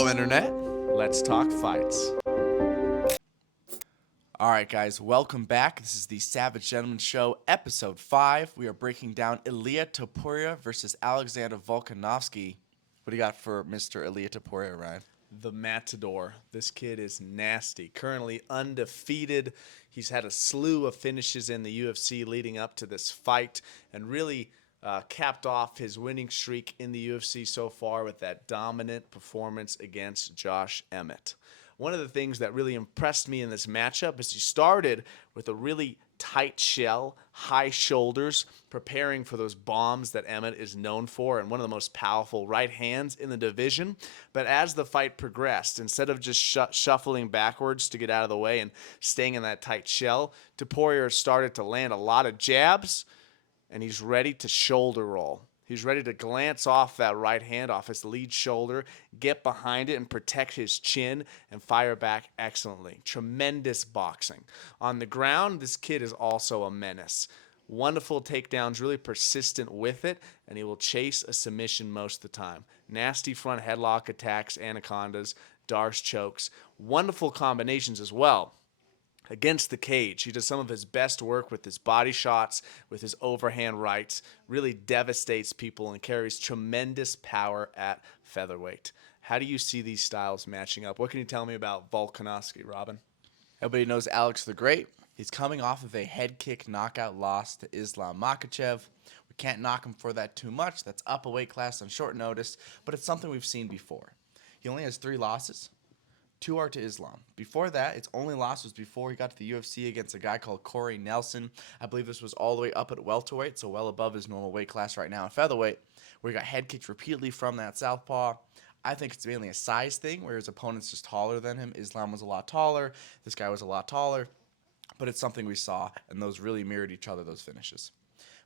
Hello, Internet. Let's talk fights. All right, guys, welcome back. This is the Savage Gentleman Show, Episode 5. We are breaking down Ilia Topuria versus Alexander Volkanovski. What do you got for Mr. Ilia Topuria, Ryan? The Matador. This kid is nasty. Currently undefeated. He's had a slew of finishes in the UFC leading up to this fight and really capped off his winning streak in the UFC so far with that dominant performance against Josh Emmett. One of the things that really impressed me in this matchup is he started with a really tight shell, high shoulders, preparing for those bombs that Emmett is known for, and one of the most powerful right hands in the division. But as the fight progressed, instead of just shuffling backwards to get out of the way and staying in that tight shell, Topuria started to land a lot of jabs, and he's ready to shoulder roll. He's ready to glance off that right hand off his lead shoulder, get behind it and protect his chin and fire back excellently. Tremendous boxing. On the ground, this kid is also a menace. Wonderful takedowns, really persistent with it, and he will chase a submission most of the time. Nasty front headlock attacks, anacondas, Darce chokes. Wonderful combinations as well. Against the cage, he does some of his best work with his body shots, with his overhand rights, really devastates people and carries tremendous power at featherweight. How do you see these styles matching up? What can you tell me about Volkanovski, Robin? Everybody knows Alex the Great. He's coming off of a head kick knockout loss to Islam Makhachev. We can't knock him for that too much. That's up a weight class on short notice, but it's something we've seen before. He only has 3 losses. 2 are to Islam. Before that, its only loss was before he got to the UFC against a guy called Corey Nelson. I believe this was all the way up at welterweight, so well above his normal weight class right now at featherweight, where he got head kicked repeatedly from that southpaw. I think it's mainly a size thing, where his opponent's just taller than him. Islam was a lot taller. This guy was a lot taller. But it's something we saw, and those really mirrored each other, those finishes.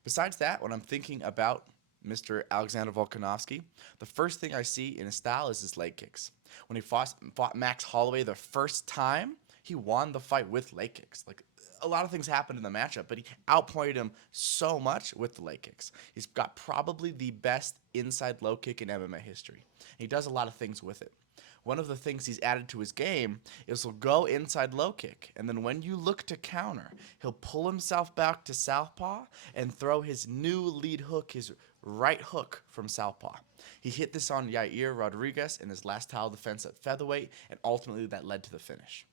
Besides that, when I'm thinking about Mr. Alexander Volkanovski, the first thing I see in his style is his leg kicks. When he fought Max Holloway the first time, he won the fight with leg kicks. Like, a lot of things happened in the matchup, but he outpointed him so much with the leg kicks. He's got probably the best inside low kick in MMA history. He does a lot of things with it. One of the things he's added to his game is he'll go inside low kick, and then when you look to counter, he'll pull himself back to southpaw and throw his new lead hook, his right hook from southpaw. He hit this on Yair Rodriguez in his last title defense at featherweight, and ultimately that led to the finish.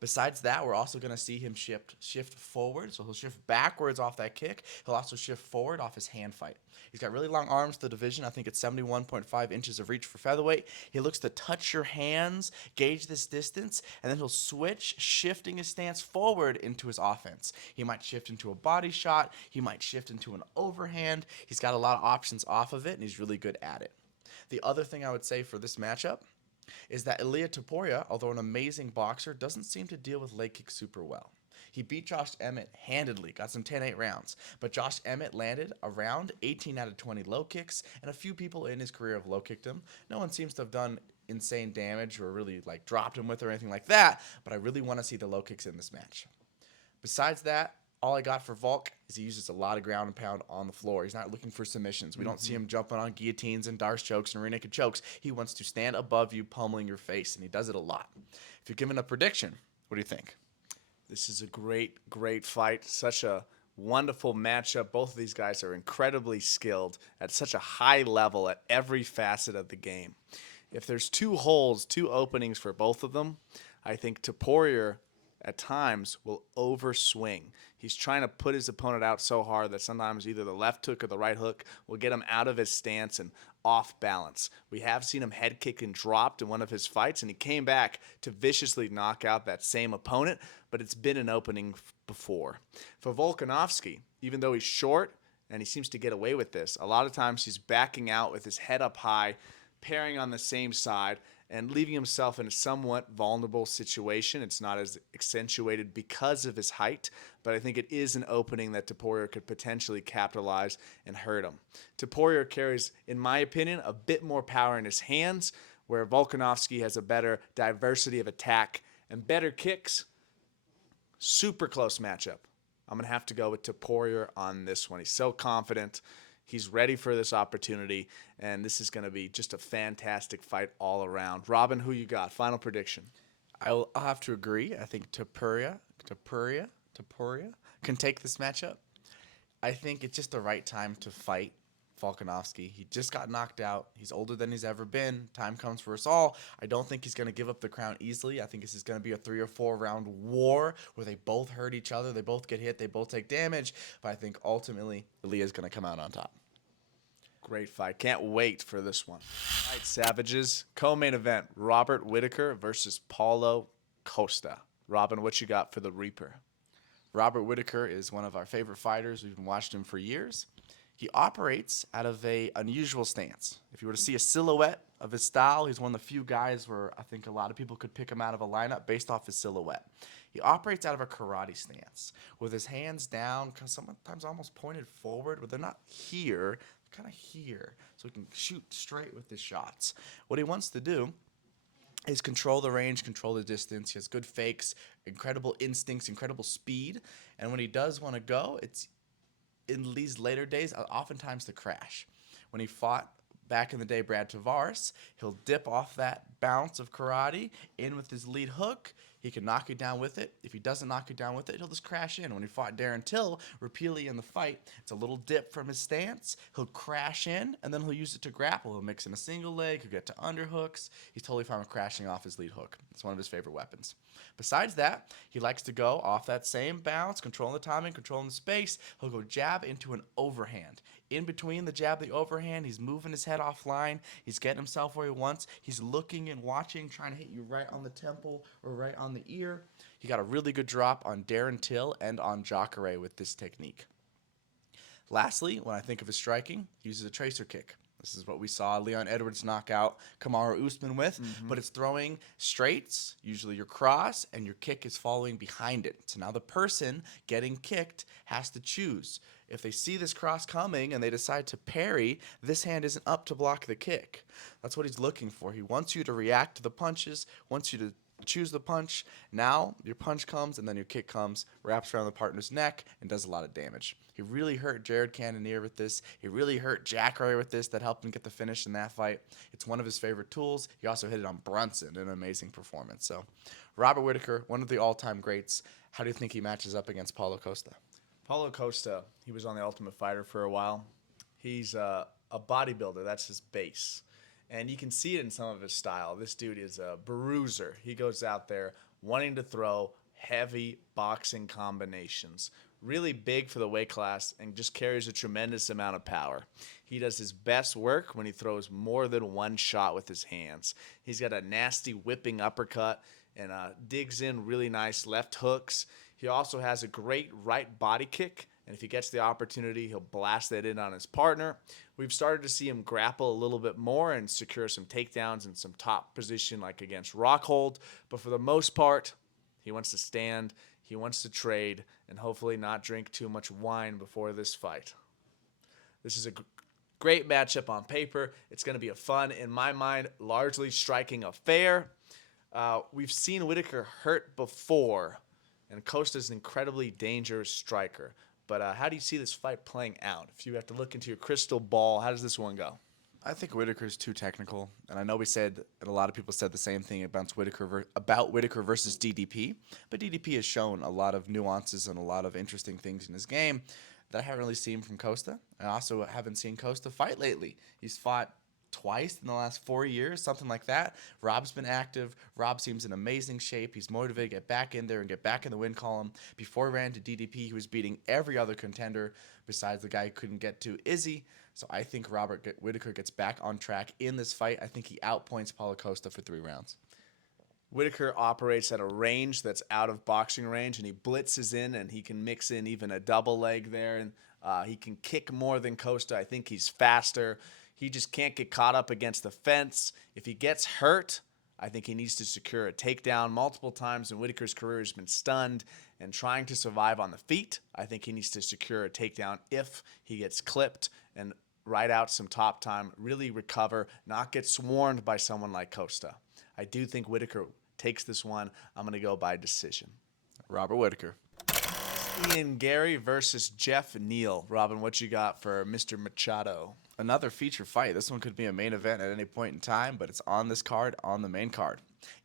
Besides that, we're also going to see him shift forward. So he'll shift backwards off that kick. He'll also shift forward off his hand fight. He's got really long arms to the division. I think it's 71.5 inches of reach for featherweight. He looks to touch your hands, gauge this distance, and then he'll switch, shifting his stance forward into his offense. He might shift into a body shot. He might shift into an overhand. He's got a lot of options off of it, and he's really good at it. The other thing I would say for this matchup is that Ilia Topuria, although an amazing boxer, doesn't seem to deal with leg kicks super well. He beat Josh Emmett handedly, got some 10-8 rounds, but Josh Emmett landed around 18 out of 20 low kicks, and a few people in his career have low kicked him. No one seems to have done insane damage or really dropped him with or anything like that, but I really want to see the low kicks in this match. Besides that, all I got for Volk is he uses a lot of ground and pound on the floor. He's not looking for submissions. We don't see him jumping on guillotines and Darce chokes and rear naked chokes. He wants to stand above you, pummeling your face, and he does it a lot. If you're given a prediction, what do you think? This is a great, great fight. Such a wonderful matchup. Both of these guys are incredibly skilled at such a high level at every facet of the game. If there's 2 holes, 2 openings for both of them, I think Topuria at times will overswing. He's trying to put his opponent out so hard that sometimes either the left hook or the right hook will get him out of his stance and off balance. We have seen him head kick and dropped in one of his fights, and he came back to viciously knock out that same opponent, but it's been an opening before. For Volkanovski, even though he's short and he seems to get away with this, a lot of times he's backing out with his head up high, pairing on the same side, and leaving himself in a somewhat vulnerable situation. It's not as accentuated because of his height, but I think it is an opening that Topuria could potentially capitalize and hurt him. Topuria carries, in my opinion, a bit more power in his hands, where Volkanovski has a better diversity of attack and better kicks. Super close matchup. I'm going to have to go with Topuria on this one. He's so confident. He's ready for this opportunity, and this is going to be just a fantastic fight all around. Robin, who you got? Final prediction. I'll have to agree. I think Tapuria can take this matchup. I think it's just the right time to fight Volkanovski. He just got knocked out. He's older than he's ever been. Time comes for us all. I don't think he's going to give up the crown easily. I think this is going to be a 3 or 4 round war where they both hurt each other. They both get hit. They both take damage. But I think ultimately, Ilia's going to come out on top. Great fight. Can't wait for this one. All right, Savages. Co-main event, Robert Whitaker versus Paulo Costa. Robin, what you got for the Reaper? Robert Whitaker is one of our favorite fighters. We've been watching him for years. He operates out of a unusual stance. If you were to see a silhouette of his style, he's one of the few guys where I think a lot of people could pick him out of a lineup based off his silhouette. He operates out of a karate stance with his hands down, sometimes almost pointed forward, but they're not here, they're kind of here, so he can shoot straight with his shots. What he wants to do is control the range, control the distance. He has good fakes, incredible instincts, incredible speed. And when he does want to go, it's in these later days, oftentimes the crash. When he fought back in the day Brad Tavares, he'll dip off that bounce of karate in with his lead hook. He can knock you down with it. If he doesn't knock you down with it, he'll just crash in. When he fought Darren Till repeatedly in the fight, it's a little dip from his stance. He'll crash in, and then he'll use it to grapple. He'll mix in a single leg. He'll get to underhooks. He's totally fine with crashing off his lead hook. It's one of his favorite weapons. Besides that, he likes to go off that same bounce, controlling the timing, controlling the space. He'll go jab into an overhand. In between the jab and the overhand, he's moving his head offline. He's getting himself where he wants. He's looking and watching, trying to hit you right on the temple or right on the ear. He got a really good drop on Darren Till and on Jacare with this technique. Lastly, when I think of his striking, he uses a tracer kick. This is what we saw Leon Edwards knock out Kamaru Usman with, but it's throwing straights, usually your cross, and your kick is following behind it. So now the person getting kicked has to choose. If they see this cross coming and they decide to parry, this hand isn't up to block the kick. That's what he's looking for. He wants you to react to the punches, wants you to choose the punch. Now your punch comes and then your kick comes, wraps around the partner's neck, and does a lot of damage. He really hurt Jared Cannonier with this. He really hurt Jacare with this. That helped him get the finish in that fight. It's one of his favorite tools. He also hit it on Brunson in an amazing performance. So Robert Whitaker, one of the all-time greats. How do you think he matches up against Paulo Costa? Paulo Costa, he was on The Ultimate Fighter for a while. He's a bodybuilder. That's his base. And you can see it in some of his style. This dude is a bruiser. He goes out there wanting to throw heavy boxing combinations. Really big for the weight class and just carries a tremendous amount of power. He does his best work when he throws more than one shot with his hands. He's got a nasty whipping uppercut and digs in really nice left hooks. He also has a great right body kick, and if he gets the opportunity, he'll blast that in on his partner. We've started to see him grapple a little bit more and secure some takedowns in some top position like against Rockhold, but for the most part, he wants to stand, he wants to trade, and hopefully not drink too much wine before this fight. This is a great matchup on paper. It's going to be a fun, in my mind, largely striking affair. We've seen Whitaker hurt before, and Costa's an incredibly dangerous striker. But how do you see this fight playing out? If you have to look into your crystal ball, how does this one go? I think Whitaker's too technical, and I know we said, and a lot of people said the same thing about Whitaker versus DDP, but DDP has shown a lot of nuances and a lot of interesting things in his game that I haven't really seen from Costa. I also haven't seen Costa fight lately. He's fought twice in the last 4 years, something like that. Rob's been active. Rob seems in amazing shape. He's motivated to get back in there and get back in the win column. Before he ran to DDP, he was beating every other contender besides the guy who couldn't get to Izzy. So I think Robert Whitaker gets back on track in this fight. I think he outpoints Paulo Costa for 3 rounds. Whitaker operates at a range that's out of boxing range, and he blitzes in, and he can mix in even a double leg there, and he can kick more than Costa. I think he's faster. He just can't get caught up against the fence. If he gets hurt, I think he needs to secure a takedown. Multiple times in Whitaker's career, he's been stunned and trying to survive on the feet. I think he needs to secure a takedown if he gets clipped and ride out some top time, really recover, not get swarmed by someone like Costa. I do think Whitaker takes this one. I'm going to go by decision. Robert Whitaker. Ian Gary versus Jeff Neal. Robin, what you got for Mr. Machado? Another feature fight. This one could be a main event at any point in time, but it's on this card, on the main card.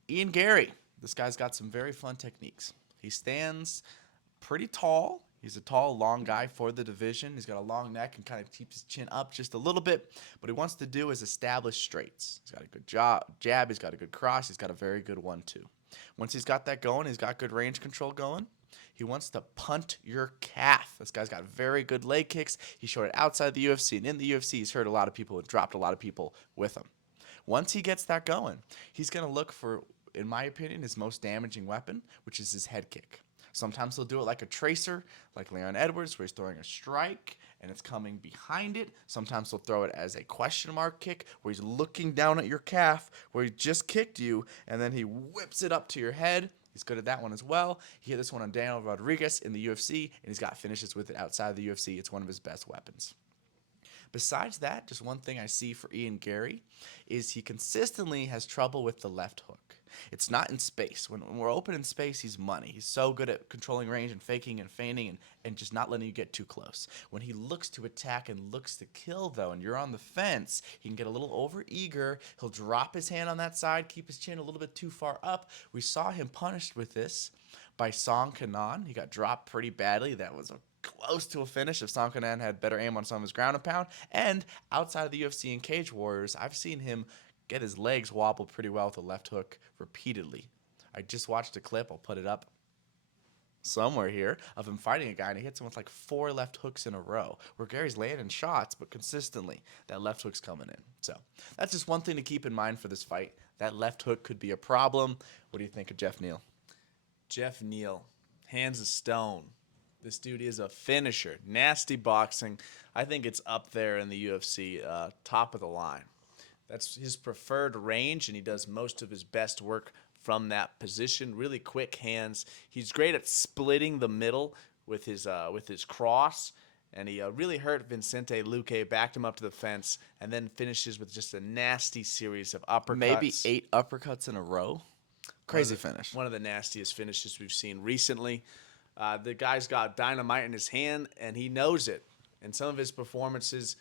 Ian Gary. This guy's got some very fun techniques. He stands pretty tall. He's a tall, long guy for the division. He's got a long neck and kind of keeps his chin up just a little bit. What he wants to do is establish straights. He's got a good jab. He's got a good cross. He's got a very good 1-2. Once he's got that going, he's got good range control going. He wants to punt your calf. This guy's got very good leg kicks. He showed it outside the UFC, and in the UFC, he's hurt a lot of people and dropped a lot of people with him. Once he gets that going, he's going to look for, in my opinion, his most damaging weapon, which is his head kick. Sometimes he'll do it like a tracer, like Leon Edwards, where he's throwing a strike and it's coming behind it. Sometimes he'll throw it as a question mark kick, where he's looking down at your calf, where he just kicked you, and then he whips it up to your head. He's good at that one as well. He hit this one on Daniel Rodriguez in the UFC, and he's got finishes with it outside of the UFC. It's one of his best weapons. Besides that, just one thing I see for Ian Gary is he consistently has trouble with the left hook. It's not in space. When we're open in space, he's money. He's so good at controlling range and faking and feigning and just not letting you get too close. When he looks to attack and looks to kill, though, and you're on the fence, he can get a little over-eager. He'll drop his hand on that side, keep his chin a little bit too far up. We saw him punished with this by Song Kanan. He got dropped pretty badly. That was close to a finish if Song Kanan had better aim on some of his ground and pound. And outside of the UFC and Cage Warriors, I've seen him get his legs wobbled pretty well with a left hook repeatedly. I just watched a clip, I'll put it up somewhere here, of him fighting a guy, and he hits him with like 4 left hooks in a row, where Gary's landing shots, but consistently that left hook's coming in. So that's just one thing to keep in mind for this fight. That left hook could be a problem. What do you think of Jeff Neal? Jeff Neal, hands of stone. This dude is a finisher. Nasty boxing. I think it's up there in the UFC, top of the line. That's his preferred range, and he does most of his best work from that position. Really quick hands. He's great at splitting the middle with his cross, and he really hurt Vicente Luque, backed him up to the fence, and then finishes with just a nasty series of uppercuts. Maybe 8 uppercuts in a row. Crazy finish. One of the nastiest finishes we've seen recently. The guy's got dynamite in his hand, and he knows it. In some of his performances,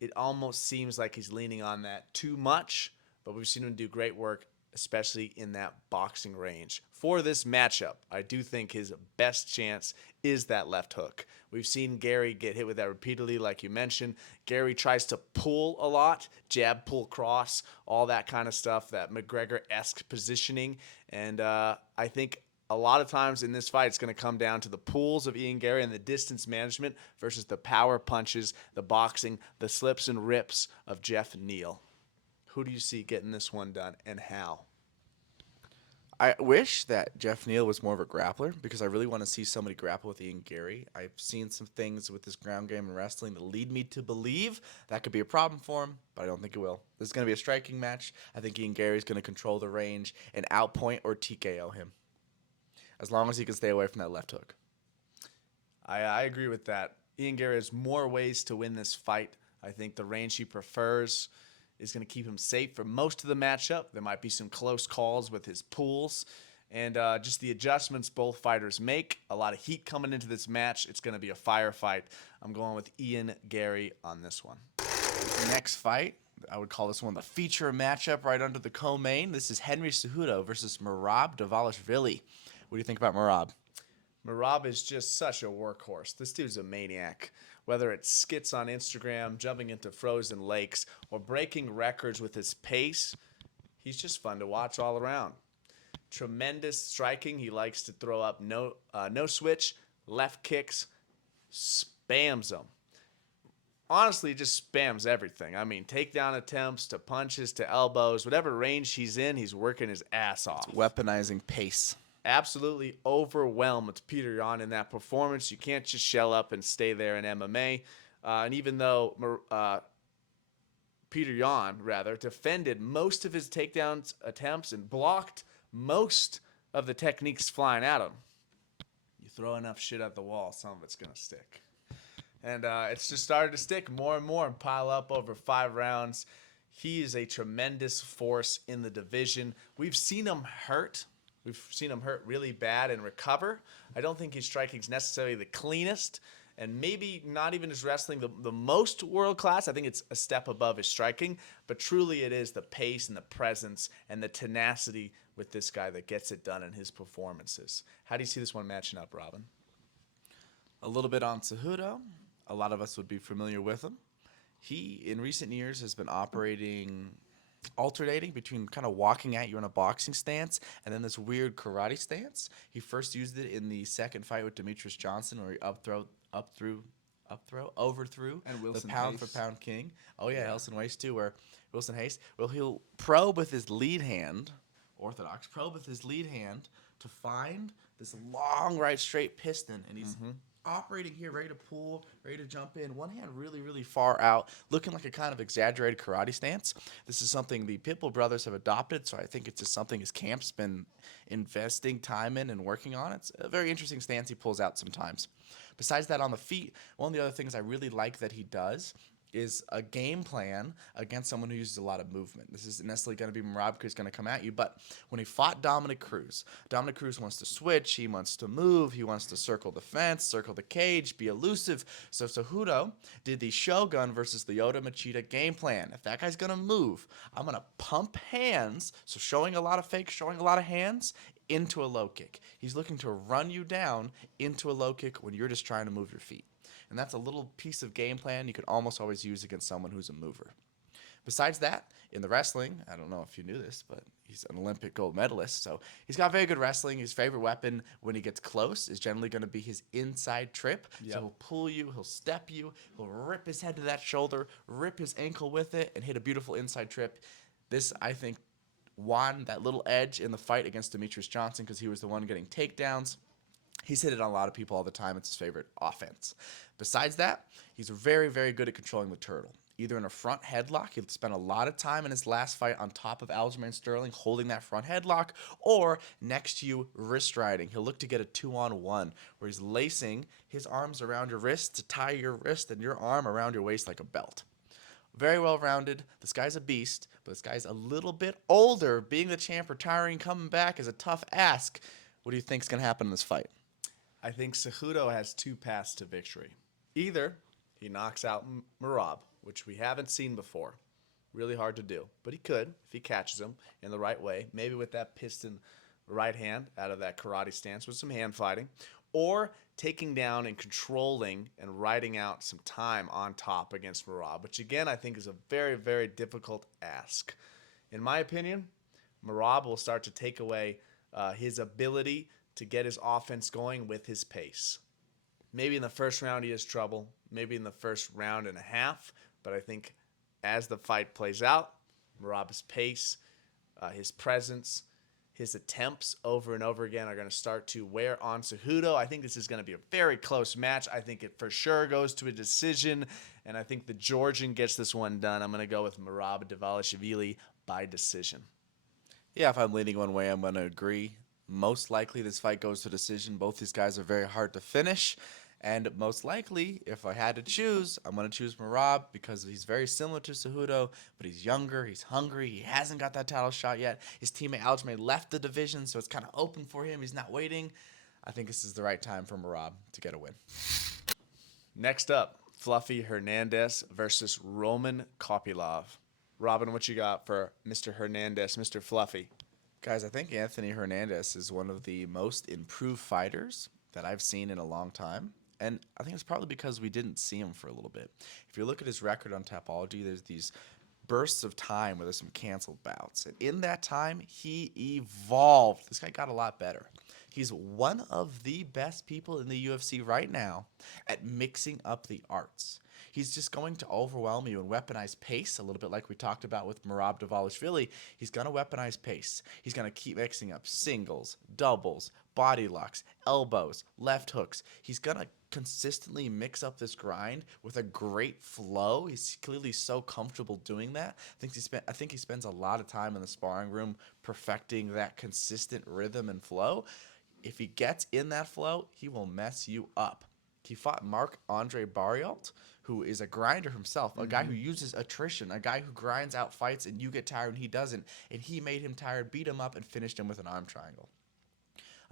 it almost seems like he's leaning on that too much, but we've seen him do great work, especially in that boxing range. For this matchup, I do think his best chance is that left hook. We've seen Gary get hit with that repeatedly, like you mentioned. Gary tries to pull a lot, jab, pull, cross, all that kind of stuff, that McGregor-esque positioning. And I think a lot of times in this fight, it's going to come down to the pulls of Ian Gary and the distance management versus the power punches, the boxing, the slips and rips of Jeff Neal. Who do you see getting this one done, and how? I wish that Jeff Neal was more of a grappler, because I really want to see somebody grapple with Ian Gary. I've seen some things with this ground game and wrestling that lead me to believe that could be a problem for him, but I don't think it will. This is going to be a striking match. I think Ian Gary is going to control the range and outpoint or TKO him, as long as he can stay away from that left hook. I agree with that. Ian Gary has more ways to win this fight. I think the range he prefers is going to keep him safe for most of the matchup. There might be some close calls with his pulls, and just the adjustments both fighters make. A lot of heat coming into this match. It's going to be a firefight. I'm going with Ian Gary on this one. The next fight, I would call this one the feature matchup right under the co-main. This is Henry Cejudo versus Merab Dvalishvili. What do you think about Merab? Merab is just such a workhorse. This dude's a maniac. Whether it's skits on Instagram, jumping into frozen lakes, or breaking records with his pace, he's just fun to watch all around. Tremendous striking. He likes to throw up no switch, left kicks, spams them. Honestly, just spams everything. I mean, takedown attempts to punches to elbows, whatever range he's in, he's working his ass off. Weaponizing pace. Absolutely overwhelmed Peter Yan in that performance. You can't just shell up and stay there in MMA. And even though Peter Yan, defended most of his takedown attempts and blocked most of the techniques flying at him, you throw enough shit at the wall, some of it's going to stick. And it's just started to stick more and more and pile up over 5 rounds. He is a tremendous force in the division. We've seen him hurt We've seen him hurt really bad and recover. I don't think his striking's necessarily the cleanest, and maybe not even his wrestling the most world class. I think it's a step above his striking, but truly it is the pace and the presence and the tenacity with this guy that gets it done in his performances. How do you see this one matching up, Robin? A little bit on Cejudo. A lot of us would be familiar with him. He, in recent years, has been alternating between kind of walking at you in a boxing stance and then this weird karate stance. He first used it in the second fight with Demetrius Johnson, where he overthrew And the Wilson pound for Hayes. pound king. Oh yeah, Yeah. Wilson Hayes too, where Wilson Hayes. Well, he'll probe with his lead hand, orthodox probe with his lead hand to find this long right straight piston, and he's operating here, ready to pull, ready to jump in. One hand really, really far out, looking like a kind of exaggerated karate stance. This is something the Pitbull brothers have adopted, so I think it's just something his camp's been investing time in and working on. It's a very interesting stance he pulls out sometimes. Besides that, on the feet, one of the other things I really like that he does is a game plan against someone who uses a lot of movement. This isn't necessarily going to be Marab who's going to come at you, but when he fought Dominic Cruz wants to switch, he wants to move, he wants to circle the fence, circle the cage, be elusive. So Cejudo did the Shogun versus Lyoto Machida game plan. If that guy's going to move, I'm going to pump hands, so showing a lot of fakes, showing a lot of hands, into a low kick. He's looking to run you down into a low kick when you're just trying to move your feet. And that's a little piece of game plan you could almost always use against someone who's a mover. Besides that, in the wrestling, I don't know if you knew this, but he's an Olympic gold medalist, so he's got very good wrestling. His favorite weapon when he gets close is generally going to be his inside trip. Yep. So he'll pull you, he'll step you, he'll rip his head to that shoulder, rip his ankle with it, and hit a beautiful inside trip. This, I think, won that little edge in the fight against Demetrius Johnson because he was the one getting takedowns. He's hit it on a lot of people all the time. It's his favorite offense. Besides that, he's very, very good at controlling the turtle. Either in a front headlock, he spent a lot of time in his last fight on top of Aljamain Sterling holding that front headlock, or next to you wrist riding. He'll look to get a 2-on-1 where he's lacing his arms around your wrist to tie your wrist and your arm around your waist like a belt. Very well rounded. This guy's a beast, but this guy's a little bit older. Being the champ, retiring, coming back is a tough ask. What do you think's going to happen in this fight? I think Cejudo has two paths to victory. Either he knocks out Marab, which we haven't seen before. Really hard to do. But he could if he catches him in the right way, maybe with that piston right hand out of that karate stance with some hand fighting, or taking down and controlling and riding out some time on top against Marab, which again I think is a very, very difficult ask. In my opinion, Marab will start to take away his ability to get his offense going with his pace. Maybe in the first round he has trouble, maybe in the first round and a half, but I think as the fight plays out, Marab's pace, his presence, his attempts over and over again are going to start to wear on Cejudo. I think this is going to be a very close match. I think it for sure goes to a decision, and I think the Georgian gets this one done. I'm going to go with Marab Dvalishvili by decision. Yeah, if I'm leaning one way, I'm going to agree. Most likely this fight goes to decision. Both these guys are very hard to finish. And most likely, if I had to choose, I'm going to choose Marab because he's very similar to Cejudo, but he's younger, he's hungry, he hasn't got that title shot yet. His teammate Aljamain left the division, so it's kind of open for him. He's not waiting. I think this is the right time for Marab to get a win. Next up, Fluffy Hernandez versus Roman Kopylov. Robin, what you got for Mr. Hernandez, Mr. Fluffy? Guys, I think Anthony Hernandez is one of the most improved fighters that I've seen in a long time. And I think it's probably because we didn't see him for a little bit. If you look at his record on Tapology, there's these bursts of time where there's some canceled bouts. And in that time, he evolved. This guy got a lot better. He's one of the best people in the UFC right now at mixing up the arts. He's just going to overwhelm you and weaponize pace, a little bit like we talked about with Marab Dvalishvili. He's going to weaponize pace. He's going to keep mixing up singles, doubles, body locks, elbows, left hooks. He's going to consistently mix up this grind with a great flow. He's clearly so comfortable doing that. I think he spends a lot of time in the sparring room perfecting that consistent rhythm and flow. If he gets in that flow, he will mess you up. He fought Marc-Andre Barriault, who is a grinder himself, a guy who uses attrition, a guy who grinds out fights and you get tired and he doesn't. And he made him tired, beat him up, and finished him with an arm triangle.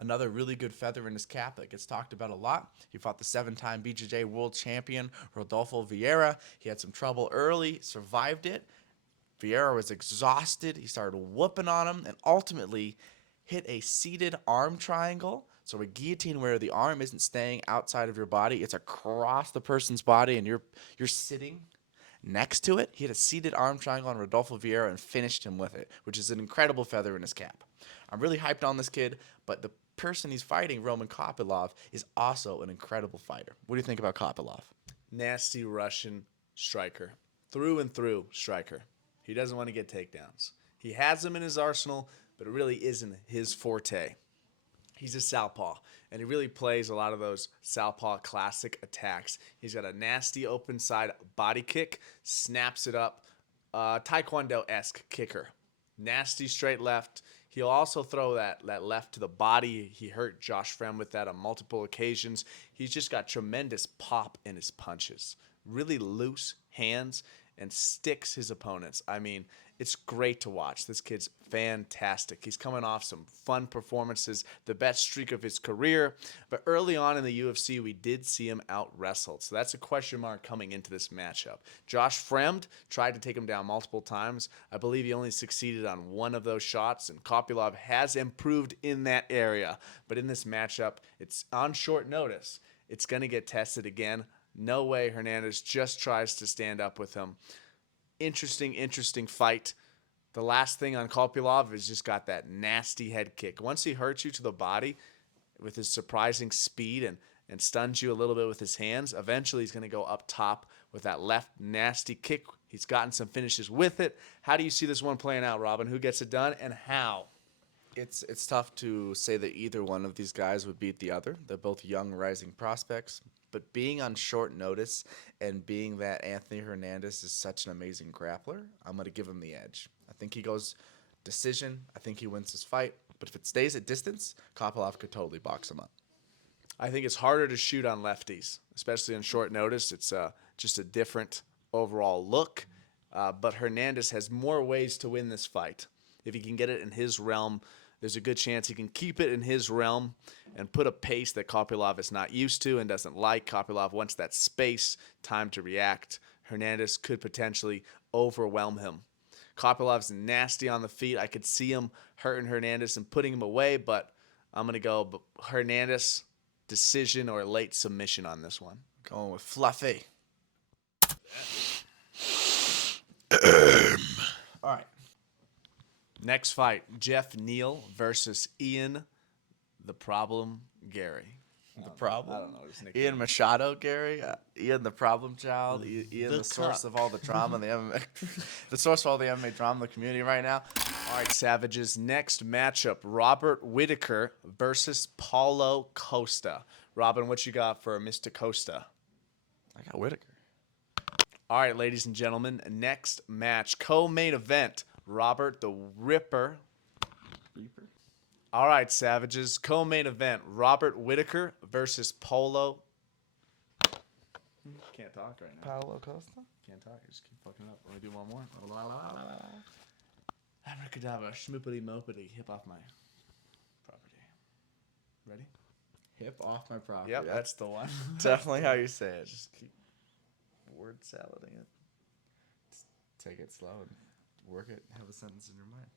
Another really good feather in his cap that gets talked about a lot. He fought the 7-time BJJ world champion Rodolfo Vieira. He had some trouble early, survived it. Vieira was exhausted. He started whooping on him and ultimately hit a seated arm triangle. So a guillotine where the arm isn't staying outside of your body, it's across the person's body and you're sitting next to it. He had a seated arm triangle on Rodolfo Vieira and finished him with it, which is an incredible feather in his cap. I'm really hyped on this kid, but the person he's fighting, Roman Kopylov, is also an incredible fighter. What do you think about Kopylov? Nasty Russian striker. Through and through striker. He doesn't want to get takedowns. He has them in his arsenal, but it really isn't his forte. He's a southpaw, and he really plays a lot of those southpaw classic attacks. He's got a nasty open side body kick, snaps it up, Taekwondo-esque kicker. Nasty straight left. He'll also throw that left to the body. He hurt Josh Frem with that on multiple occasions. He's just got tremendous pop in his punches. Really loose hands and sticks his opponents. I mean, it's great to watch. This kid's fantastic. He's coming off some fun performances, the best streak of his career. But early on in the UFC, we did see him out-wrestled. So that's a question mark coming into this matchup. Josh Fremd tried to take him down multiple times. I believe he only succeeded on one of those shots, and Kopylov has improved in that area. But in this matchup, it's on short notice. It's going to get tested again. No way Hernandez just tries to stand up with him. Interesting fight. The last thing on Kopylov is just got that nasty head kick. Once he hurts you to the body with his surprising speed and stuns you a little bit with his hands, eventually he's going to go up top with that left nasty kick. He's gotten some finishes with it. How do you see this one playing out, Robin? Who gets it done and how? It's tough to say that either one of these guys would beat the other. They're both young, rising prospects. But being on short notice and being that Anthony Hernandez is such an amazing grappler, I'm going to give him the edge. I think he goes decision. I think he wins this fight. But if it stays at distance, Kopylov could totally box him up. I think it's harder to shoot on lefties, especially on short notice. It's just a different overall look. But Hernandez has more ways to win this fight. If he can get it in his realm, there's a good chance he can keep it in his realm and put a pace that Kopylov is not used to and doesn't like. Kopylov wants that space, time to react. Hernandez could potentially overwhelm him. Kopylov's nasty on the feet. I could see him hurting Hernandez and putting him away, but I'm going to go Hernandez decision or late submission on this one. Going with Fluffy. All right. Next fight, Jeff Neal versus Ian the Problem Gary. The problem? I don't know his nickname. Ian Machado, Gary. Ian the problem child. Ian the source of all the drama in the MMA. The source of all the MMA drama in the community right now. All right, Savages. Next matchup, Robert Whitaker versus Paulo Costa. Robin, what you got for Mr. Costa? I got Whitaker. All right, ladies and gentlemen. Next match, co-main event, Robert the Ripper. Reaper. All right, Savages. Co-main event, Robert Whitaker versus Paulo. Can't talk right now. Paulo Costa. Can't talk. I just keep fucking up. Let me do one more. Abracadabra, schmoopity mopity, hip off my property. Ready? Hip off my property. Yep, that's the one. Definitely how you say it. Just keep word salading it. Take it slow and work it. Have a sentence in your mind.